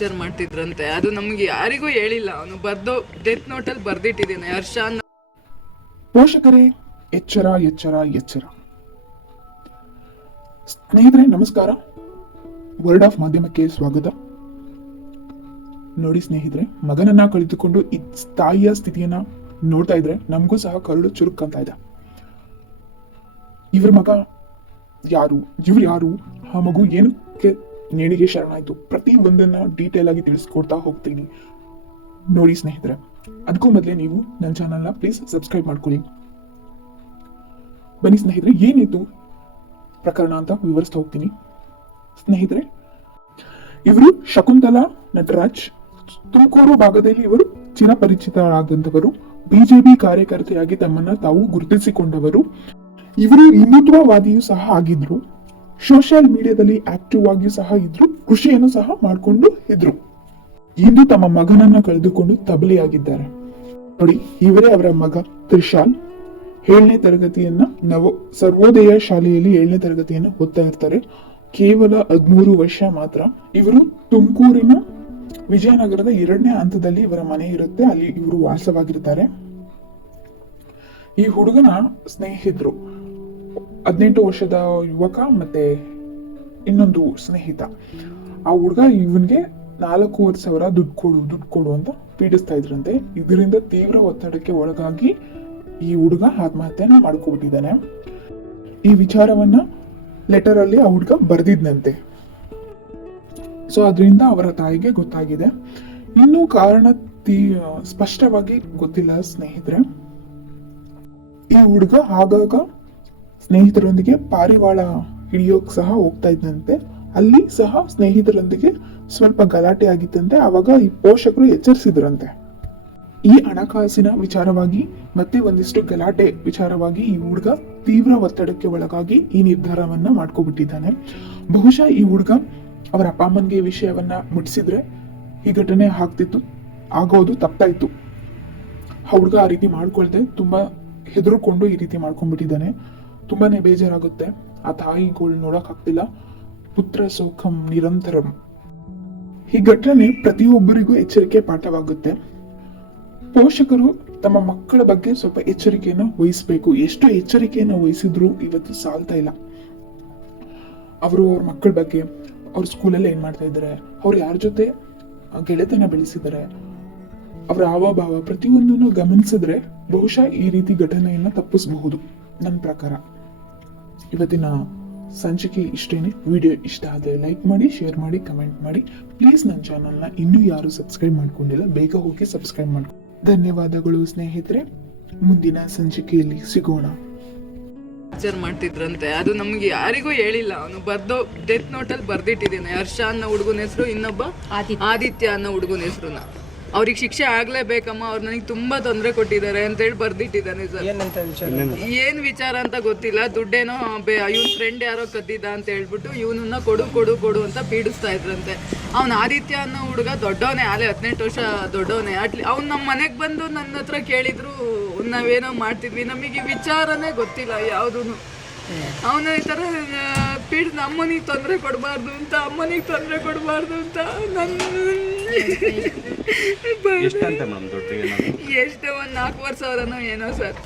Torture ಮಾಡ್ತಿದ್ರಂತೆ. ಅದು ನಮ್ಗೆ ಯಾರಿಗೂ ಹೇಳಿಲ್ಲ. ಅವನು ಡೆತ್ ನೋಟಲ್ಲಿ ಬರ್ದಿಟ್ಟಿದ್ದೇನೆ ಹರ್ಷ. ಪೋಷಕರೇ ಎಚ್ಚರ ಎಚ್ಚರ ಎಚ್ಚರ. ಸ್ನೇಹಿತರೆ ನಮಸ್ಕಾರ, ವರ್ಡ್ ಆಫ್ ಮಾಧ್ಯಮಕ್ಕೆ ಸ್ವಾಗತ. ನೋಡಿ ಸ್ನೇಹಿತರೆ, ಮಗನನ್ನ ಕಳೆದುಕೊಂಡು ಈ ತಾಯಿಯ ಸ್ಥಿತಿಯನ್ನ ನೋಡ್ತಾ ಇದ್ರೆ ನಮಗೂ ಸಹ ಕರುಳು ಚುರುಕಂತ ಇದೆ. ಇವ್ರ ಮಗ ಯಾರು, ಇವ್ರು ಯಾರು, ಆ ಮಗು ಏನಕ್ಕೆ ನೇಣಿಗೆ ಶರಣಾಯ್ತು, ಪ್ರತಿ ಒಂದನ್ನ ಡೀಟೇಲ್ ಆಗಿ ತಿಳಿಸ್ಕೊಡ್ತಾ ಹೋಗ್ತೀನಿ. ನೋಡಿ ಸ್ನೇಹಿತರೆ, ಅದಕ್ಕೂ ಮೊದಲೇ ನೀವು ನನ್ನ ಚಾನಲ್ನ ಪ್ಲೀಸ್ ಸಬ್ಸ್ಕ್ರೈಬ್ ಮಾಡ್ಕೊಳ್ಳಿ. ಬನ್ನಿ ಸ್ನೇಹಿತರೆ, ಏನಿತ್ತು ಪ್ರಕರಣ ಅಂತ ವಿವರಿಸ್ತಾ ಹೋಗ್ತೀನಿ. ಸ್ನೇಹಿತರೆ, ಇವರು ಶಕುಂತಲಾ ನಟರಾಜ್. ತುಮಕೂರು ಭಾಗದಲ್ಲಿ ಇವರು ಚಿರಪರಿಚಿತರಾದಂಥವರು. ಬಿಜೆಪಿ ಕಾರ್ಯಕರ್ತೆಯಾಗಿ ತಮ್ಮನ್ನ ತಾವು ಗುರುತಿಸಿಕೊಂಡವರು. ಇವರು ಹಿಂದುತ್ವವಾದಿಯೂ ಸಹ ಆಗಿದ್ರು. ಸೋಷಿಯಲ್ ಮೀಡಿಯಾದಲ್ಲಿ ಆಕ್ಟಿವ್ ಆಗಿಯೂ ಸಹ ಇದ್ರು. ಕೃಷಿಯನ್ನು ಸಹ ಮಾಡಿಕೊಂಡು ಇದ್ರು. ಇಂದು ತಮ್ಮ ಮಗನನ್ನ ಕಳೆದುಕೊಂಡು ತಬಲಿಯಾಗಿದ್ದಾರೆ. ನೋಡಿ, ಇವರೇ ಅವರ ಮಗ ತ್ರಿಶಾಲ್. 7ನೇ ತರಗತಿಯನ್ನ ಸರ್ವೋದಯ ಶಾಲೆಯಲ್ಲಿ 7ನೇ ತರಗತಿಯನ್ನ ಓದ್ತಾ ಇರ್ತಾರೆ. ಕೇವಲ 13 ವರ್ಷ ಮಾತ್ರ. ಇವರು ತುಮಕೂರಿನ ವಿಜಯನಗರದ 2ನೇ ಹಂತದಲ್ಲಿ ಇವರ ಮನೆ ಇರುತ್ತೆ. ಅಲ್ಲಿ ಇವರು ವಾಸವಾಗಿರ್ತಾರೆ. ಈ ಹುಡುಗನ ಸ್ನೇಹಿತರು 18 ವರ್ಷದ ಯುವಕ ಮತ್ತೆ ಇನ್ನೊಂದು ಸ್ನೇಹಿತ. ಆ ಹುಡುಗ ಇವನ್ಗೆ 4,500 ದುಡ್ಡು ಕೊಡು ಅಂತ ಪೀಡಿಸ್ತಾ ಇದ್ರಂತೆ. ಇದರಿಂದ ತೀವ್ರ ಒತ್ತಡಕ್ಕೆ ಒಳಗಾಗಿ ಈ ಹುಡುಗ ಆತ್ಮಹತ್ಯೆನ ಮಾಡ್ಕೊಬಿಟ್ಟಿದ್ದಾನೆ. ಈ ವಿಚಾರವನ್ನ ಲೆಟರ್ ಅಲ್ಲಿ ಆ ಹುಡುಗ ಬರ್ದಿದ್ನಂತೆ. ಸೊ ಅದರಿಂದ ಅವರ ತಾಯಿಗೆ ಗೊತ್ತಾಗಿದೆ. ಇನ್ನೂ ಕಾರಣ ಸ್ಪಷ್ಟವಾಗಿ ಗೊತ್ತಿಲ್ಲ ಸ್ನೇಹಿತರೆ. ಈ ಹುಡುಗ ಆಗಾಗ ಸ್ನೇಹಿತರೊಂದಿಗೆ ಪಾರಿವಾಳ ಹಿಡಿಯೋಕ್ ಸಹ ಹೋಗ್ತಾ ಇದ್ದಂತೆ. ಅಲ್ಲಿ ಸಹ ಸ್ನೇಹಿತರೊಂದಿಗೆ ಸ್ವಲ್ಪ ಗಲಾಟೆ ಆಗಿತ್ತಂತೆ. ಅವಾಗ ಈ ಪೋಷಕರು ಎಚ್ಚರಿಸಿದ್ರಂತೆ. ಈ ಹಣಕಾಸಿನ ವಿಚಾರವಾಗಿ ಮತ್ತೆ ಒಂದಿಷ್ಟು ಗಲಾಟೆ ವಿಚಾರವಾಗಿ ಈ ಹುಡುಗ ತೀವ್ರ ಒತ್ತಡಕ್ಕೆ ಒಳಗಾಗಿ ಈ ನಿರ್ಧಾರವನ್ನ ಮಾಡ್ಕೊಬಿಟ್ಟಿದ್ದಾನೆ. ಬಹುಶಃ ಈ ಹುಡುಗ ಅವರ ಅಪ್ಪ ಅಮ್ಮನ್ಗೆ ಈ ವಿಷಯವನ್ನ ಮುಟ್ಟಿಸಿದ್ರೆ ಈ ಘಟನೆ ಆಗೋದು ತಪ್ಪಾಯ್ತು. ಆ ಹುಡುಗ ಆ ರೀತಿ ಮಾಡ್ಕೊಳ್ದೆ ತುಂಬಾ ಹೆದರ್ಕೊಂಡು ಈ ರೀತಿ ಮಾಡ್ಕೊಂಡ್ಬಿಟ್ಟಿದ್ದಾನೆ. ತುಂಬಾನೇ ಬೇಜಾರಾಗುತ್ತೆ. ಆ ತಾಯಿಗಳು ನೋಡಕ್ ಆಗ್ತಿಲ್ಲ. ಪುತ್ರ ಸೌಖಂ ನಿರಂತರಂ. ಈ ಘಟನೆ ಪ್ರತಿಯೊಬ್ಬರಿಗೂ ಎಚ್ಚರಿಕೆ ಪಾಠವಾಗುತ್ತೆ. ಪೋಷಕರು ತಮ್ಮ ಮಕ್ಕಳ ಬಗ್ಗೆ ಸ್ವಲ್ಪ ಎಚ್ಚರಿಕೆಯನ್ನು ವಹಿಸಬೇಕು. ಎಷ್ಟು ಎಚ್ಚರಿಕೆಯನ್ನು ವಹಿಸಿದ್ರು ಇವತ್ತು ಸಾಲ್ತಾ ಇಲ್ಲ. ಅವರು ಅವ್ರ ಮಕ್ಕಳ ಬಗ್ಗೆ, ಅವ್ರ ಸ್ಕೂಲಲ್ಲಿ ಏನ್ ಮಾಡ್ತಾ ಇದ್ದಾರೆ, ಅವ್ರು ಯಾರ ಜೊತೆ ಗೆಳೆತನ ಬೆಳೆಸಿದ್ದಾರೆ, ಅವರ ಹಾವಭಾವ ಪ್ರತಿಯೊಂದನ್ನು ಗಮನಿಸಿದ್ರೆ ಬಹುಶಃ ಈ ರೀತಿ ಘಟನೆಯನ್ನ ತಪ್ಪಿಸಬಹುದು. ನನ್ನ ಪ್ರಕಾರ ಇವತ್ತಿನ ಸಂಚಿಕೆ ಇಷ್ಟೇನೆ. ವಿಡಿಯೋ ಇಷ್ಟ ಆದರೆ ಲೈಕ್ ಮಾಡಿ, ಶೇರ್ ಮಾಡಿ, ಕಮೆಂಟ್ ಮಾಡಿ. ಪ್ಲೀಸ್ ನನ್ನ ಚಾನಲ್ನ ಇನ್ನೂ ಯಾರು ಸಬ್ಸ್ಕ್ರೈಬ್ ಮಾಡ್ಕೊಂಡಿಲ್ಲ, ಬೇಗ ಹೋಗಿ ಸಬ್ಸ್ಕ್ರೈಬ್ ಮಾಡ್ಕೊಂಡು. ಧನ್ಯವಾದಗಳು ಸ್ನೇಹಿತರೆ. ಮುಂದಿನ ಸಂಚಿಕೆಯಲ್ಲಿ ಸಿಗೋಣ. ಟಾರ್ಚರ್ ಮಾಡ್ತಿದ್ರಂತೆ. ಅದು ನಮ್ಗೆ ಯಾರಿಗೂ ಹೇಳಿಲ್ಲ. ಅವನು ಡೆತ್ ನೋಟಲ್ಲಿ ಬರ್ದಿಟ್ಟಿದ್ದೇನೆ ಹರ್ಷ ಅನ್ನೋ ಹುಡುಗನ ಹೆಸರು, ಇನ್ನೊಬ್ಬ ಆದಿತ್ಯ ಅನ್ನೋ ಹುಡುಗನ ಹೆಸರುನ. ಅವ್ರಿಗೆ ಶಿಕ್ಷೆ ಆಗ್ಲೇಬೇಕಮ್ಮ, ಅವ್ರು ನನಗೆ ತುಂಬಾ ತೊಂದರೆ ಕೊಟ್ಟಿದ್ದಾರೆ ಅಂತ ಹೇಳಿ ಬರ್ದಿಟ್ಟಿದ್ದಾನೆ ಸರ್. ಏನ್ ವಿಚಾರ ಅಂತ ಗೊತ್ತಿಲ್ಲ. ದುಡ್ಡೇನೋ ಇವ್ನ ಫ್ರೆಂಡ್ ಯಾರೋ ಕದ್ದಿದ್ದ ಅಂತ ಹೇಳ್ಬಿಟ್ಟು ಇವನನ್ನ ಕೊಡು ಅಂತ ಪೀಡಿಸ್ತಾ ಇದ್ರಂತೆ. ಅವ್ನ ಆದಿತ್ಯ ಅನ್ನೋ ಹುಡುಗ ದೊಡ್ಡವನೇ, ಆಲೆ 18 ವರ್ಷ ದೊಡ್ಡವನೇ. ಅವ್ನು ನಮ್ಮ ಮನೆಗೆ ಬಂದು ನನ್ನ ಹತ್ರ ಕೇಳಿದ್ರು, ನಾವೇನೋ ಮಾಡ್ತಿದ್ವಿ, ನಮಗೆ ವಿಚಾರನೇ ಗೊತ್ತಿಲ್ಲ ಯಾವ್ದು. ಅವನ ಈ ಥರ ಅಮ್ಮನಿಗೆ ತೊಂದರೆ ಕೊಡಬಾರ್ದು ಅಂತ ಎಷ್ಟೋ 1,400,000 ಏನೋ ಸರ್.